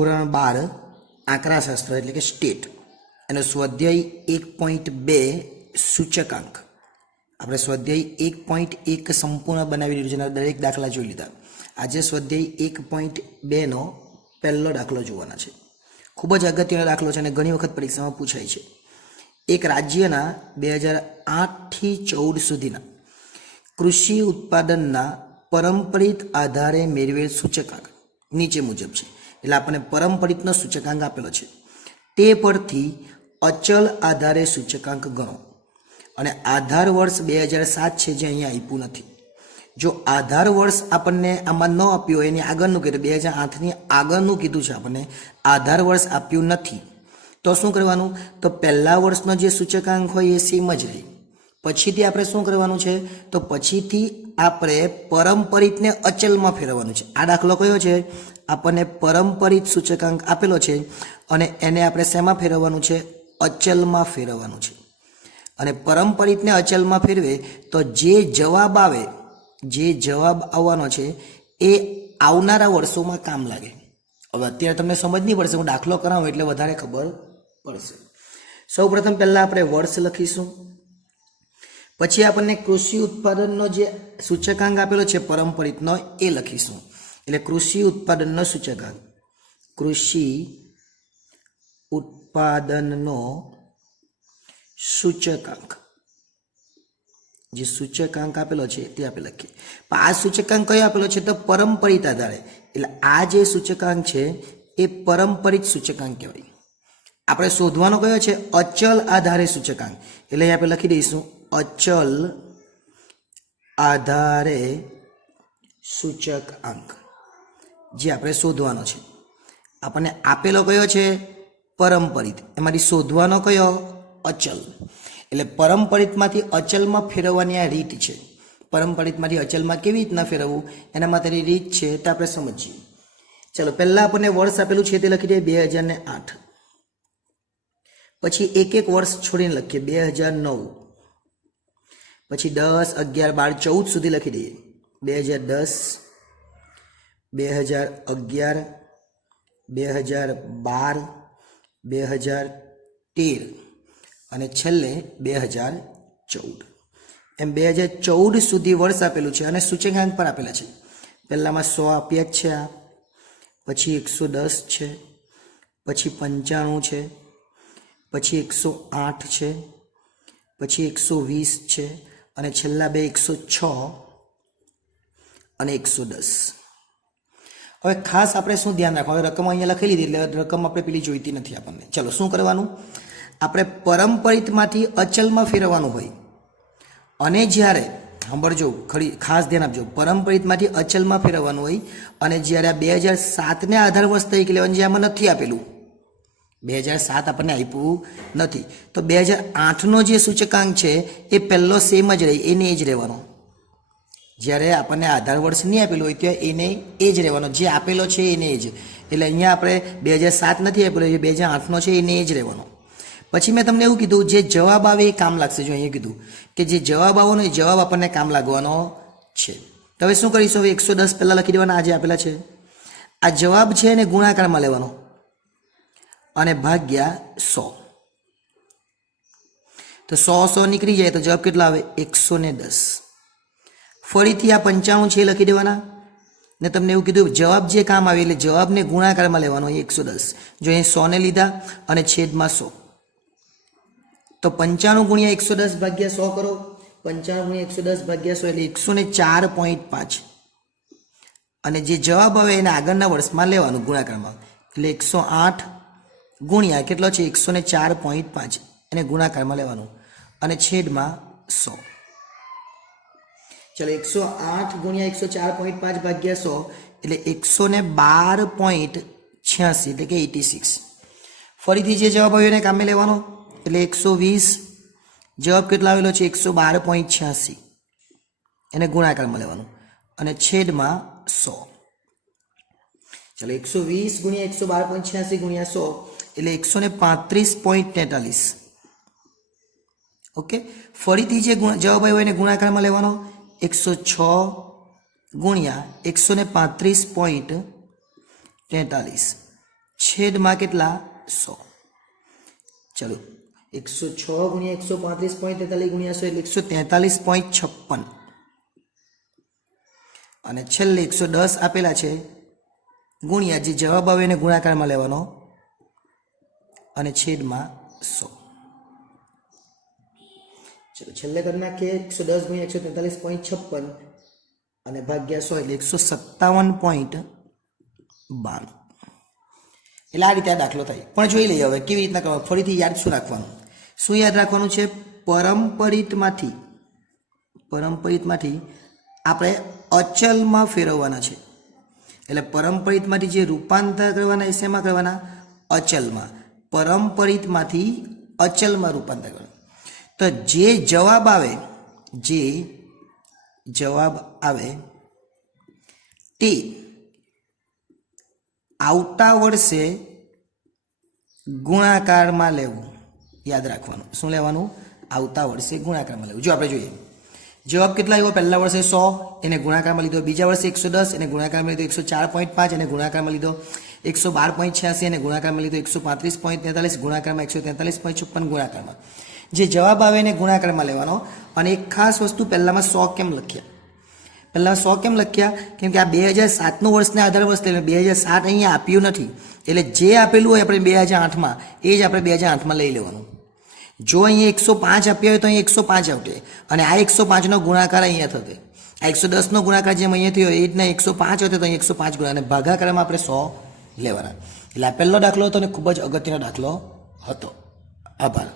ધોરણ 12 આંકડાશાસ્ત્ર એટલે કે સ્ટેટ એનો સ્વાધ્યાય 1.2 સૂચકાંક આપણે સ્વાધ્યાય 1.1 સંપૂર્ણ બનાવી દીધું છે, દરેક દાખલા જોઈ લીધા. આજે સ્વાધ્યાય 1.2 નો પહેલો દાખલો જોવાના છે. ખૂબ જ અગત્યનો દાખલો છે અને ઘણી વખત પરીક્ષામાં પૂછાય છે. એક રાજ્યના 2008 થી 14 સુધીના કૃષિ ઉત્પાદનના પરંપરિત આધારે મેળવેલ સૂચકાંક નીચે મુજબ છે. એટલે આપણને પરંપરિતનો સૂચકાંક આપેલો છે, તે પરથી અચલ આધારે સૂચકાંક ગણો. અને આધાર વર્ષ 2007 છે, જે અહીંયા આપ્યું નથી. જો આધાર વર્ષ આપણને આમાં ન આપ્યું હોય એની આગળનું કીધું, 2008ની આગળનું કીધું છે, આપણને આધાર વર્ષ આપ્યું નથી, તો શું કરવાનું? તો પહેલા વર્ષનો જે સૂચકાંક હોય એ સેમ જ રહે. પછીથી આપણે શું કરવાનું છે? તો પછીથી આપણે પરંપરિતને અચલમાં ફેરવવાનું છે. આ દાખલો કયો છે? આપણને પરંપરિત સૂચકાંક આપેલો છે અને એને આપણે શેમાં ફેરવવાનું છે? અચલમાં ફેરવવાનું છે. અને પરંપરિતને અચલમાં ફેરવે તો જે જવાબ આવે, જે જવાબ આવવાનો છે એ આવનારા વર્ષોમાં કામ લાગે. હવે અત્યારે તમને સમજ નહીં પડશે, હું દાખલો કરાવું એટલે વધારે ખબર પડશે. સૌ પ્રથમ પહેલાં આપણે વર્ષ લખીશું, પછી આપણને કૃષિ ઉત્પાદનનો જે સૂચકાંક આપેલો છે પરંપરિતનો એ લખીશું. એટલે કૃષિ ઉત્પાદનનો સૂચકાંક, કૃષિ ઉત્પાદનનો સૂચકાંક, જે સૂચકાંક આપેલો છે તે આપણે લખીએ. પણ આ સૂચકાંક કયો આપેલો છે? તો પરંપરિત આધારે. એટલે આ જે સૂચકાંક છે એ પરંપરિત સૂચકાંક કહેવાય. આપણે શોધવાનો કયો છે? અચલ આધારે સૂચકાંક. એટલે અહીં આપણે લખી દઈશું અચલ આધારે સૂચકાંક, જે આપણે શોધવાનો છે. આપણને આપેલો કયો છે? પરંપરિત. એમાંથી શોધવાનો કયો? અચલ. એટલે પરંપરિતમાંથી અચલમાં ફેરવવાની આ રીત છે. પરંપરિતમાંથી અચલમાં કેવી રીતના ફેરવવું એના માટેની રીત છે તો આપણે સમજીએ. ચલો, પહેલાં આપણને વર્ષ આપેલું છે તે લખી દઈએ 2008. પછી એક એક વર્ષ છોડીને લખીએ 2009. પછી 10, 11, 12, 14 સુધી લખી દઈએ. 2010, 2011, 2012, 2013 અને છેલ્લે 2014. એમ 2014 સુધી વર્ષ આપેલું છે અને સૂચકાંક પર આપેલા છે. પહેલામાં 100 આપ્યા જ છે, આ પછી 110 છે, પછી 95 છે, પછી 108 છે, પછી 120 છે અને છેલ્લા બે 106 અને 110. હવે ખાસ આપણે શું ધ્યાન રાખવાનું? રકમ અહીંયા લખી લીધી એટલે રકમ આપણે પેલી જોઈતી નથી આપણને. ચલો, શું કરવાનું? આપણે પરંપરિતમાંથી અચલમાં ફેરવવાનું હોય અને જ્યારે સાંભળજો, ખરી ખાસ ધ્યાન આપજો, પરંપરિતમાંથી અચલમાં ફેરવવાનું હોય અને જ્યારે આ 2007ને આધાર વર્ષ તરીકે લેવાનું, જે આમાં નથી આપેલું, 2007 આપણને આપ્યું નથી, તો 2008નો જે સૂચકાંક છે એ પહેલો સેમ જ રહે, એને જ રહેવાનો. જ્યારે આપણને આધાર વર્ષ નહીં આપેલું હોય ત્યાં એને એ જ રહેવાનો, જે આપેલો છે એને જ. એટલે અહીંયા આપણે 2007 નથી આપેલો, જે 2008નો છે એને જ રહેવાનો. પછી મેં તમને એવું કીધું, જે જવાબ આવે એ કામ લાગશે. જો અહીંયા કીધું કે જે જવાબ આવવાનો એ જવાબ આપણને કામ લાગવાનો છે. તો હવે શું કરીશું? હવે 110 પહેલાં લખી દેવાના, આ જે આપેલા છે. આ જવાબ છે એને ગુણાકારમાં લેવાનો અને ભાગ્યા 100. તો 100 નીકળી જાય તો જવાબ કેટલા આવે? 110. ફરીથી આ 95 છે એ લખી દેવાના ને તમને એવું કીધું જવાબ જે કામ આવે એટલે જવાબને ગુણાકારમાં લેવાનો, 110. જો અહીં 100 ને લીધા અને છેદમાં 100, તો 95 ગુણ્યા 110 ભાગ્યા 100 કરો. 95 ગુણ્યા 110 ભાગ્યા 100 એટલે 104.5. અને જે જવાબ આવે એને આગળના વર્ષમાં લેવાનું ગુણાકારમાં. એટલે 108 ગુણ્યા કેટલો છે? 104.5. એને ગુણાકારમાં લેવાનું અને છેદમાં 100. ચલો, 108 ગુણ્યા 104.5 ભાગ્યા 100 એટલે 112.86 એટલે કે 86. ફરીથી જે જવાબ આવ્યો એને કામે લેવાનો એટલે 120. જવાબ કેટલા આવેલો છે? 112.86. એને ગુણાકારમાં લેવાનું અને છેદમાં 100. ચલો, 120 ગુણ્યા 112.86 ગુણ્યા 100 એટલે 135.43. ઓકે, ફરીથી જે જવાબ આવ્યો એને ગુણાકારમાં લેવાનો, 106 ગુણ્યા 135.43. છેદમાં કેટલા 100. ચલો 106 ગુણ્યા 135.43 ગુણ્યા 100 એટલે 143.56 અને છેલ્લે 110 આપેલા છે ગુણ્યા જે જવાબ આવે એને ગુણાકારમાં લેવાનો અને છેદમાં 100. ચલો છેલ્લે કરી નાખીએ 110 ગુણ્યા 143.56 અને ભાગ્યા 100 એટલે 157.92. એટલે આ રીતે આ દાખલો થાય. પણ જોઈ લઈએ હવે કેવી રીતના કરવાનું. ફરીથી યાદ શું રાખવાનું, શું યાદ રાખવાનું છે? પરંપરિતમાંથી આપણે અચલમાં ફેરવવાના છે. એટલે પરંપરિતમાંથી જે રૂપાંતર કરવાના એ શેમાં કરવાના? અચલમાં. પરંપરિતમાંથી અચલમાં રૂપાંતર કરવાનું. તો જે જવાબ આવે તે આવતા વર્ષે ગુણાકારમાં લેવું. યાદ રાખવાનું. શું લેવાનું? આવતા વર્ષે ગુણાકારમાં લેવું. જો આપણે જોઈએ જવાબ કેટલા આવ્યો? પહેલા વર્ષે 100 એને ગુણાકારમાં લીધો, બીજા વર્ષે 110 એને ગુણાકારમાં લીધો, 104.5 એને ગુણાકારમાં લીધો, 112.86 એને ગુણાકારમાં લીધો, 135.43 ગુણાકારમાં, 143.56 ગુણાકારમાં. જે જવાબ આવે એને ગુણાકારમાં લેવાનો. અને એક ખાસ વસ્તુ, પહેલામાં 100 કેમ લખ્યા? પહેલાં 100 કેમ લખ્યા? કેમ કે આ 2007નું વર્ષને આધાર વર્ષ એટલે 2007 અહીંયા આપ્યું નથી. એટલે જે આપેલું હોય આપણે 2008માં એ જ આપણે 2008માં લઈ લેવાનું. જો અહીંયા 105 આપ્યા હોય તો અહીંયા 105 આવશે અને આ 105નો ગુણાકાર અહીંયા થશે. આ 110નો ગુણાકાર જેમ અહીંયા થયો એ રીતના 105 હતો તો અહીંયા 105 ગુણા અને ભાગાકારમાં આપણે 100 લેવાના. એટલે આ પહેલો દાખલો હતો અને ખૂબ જ અગત્યનો દાખલો હતો. આભાર.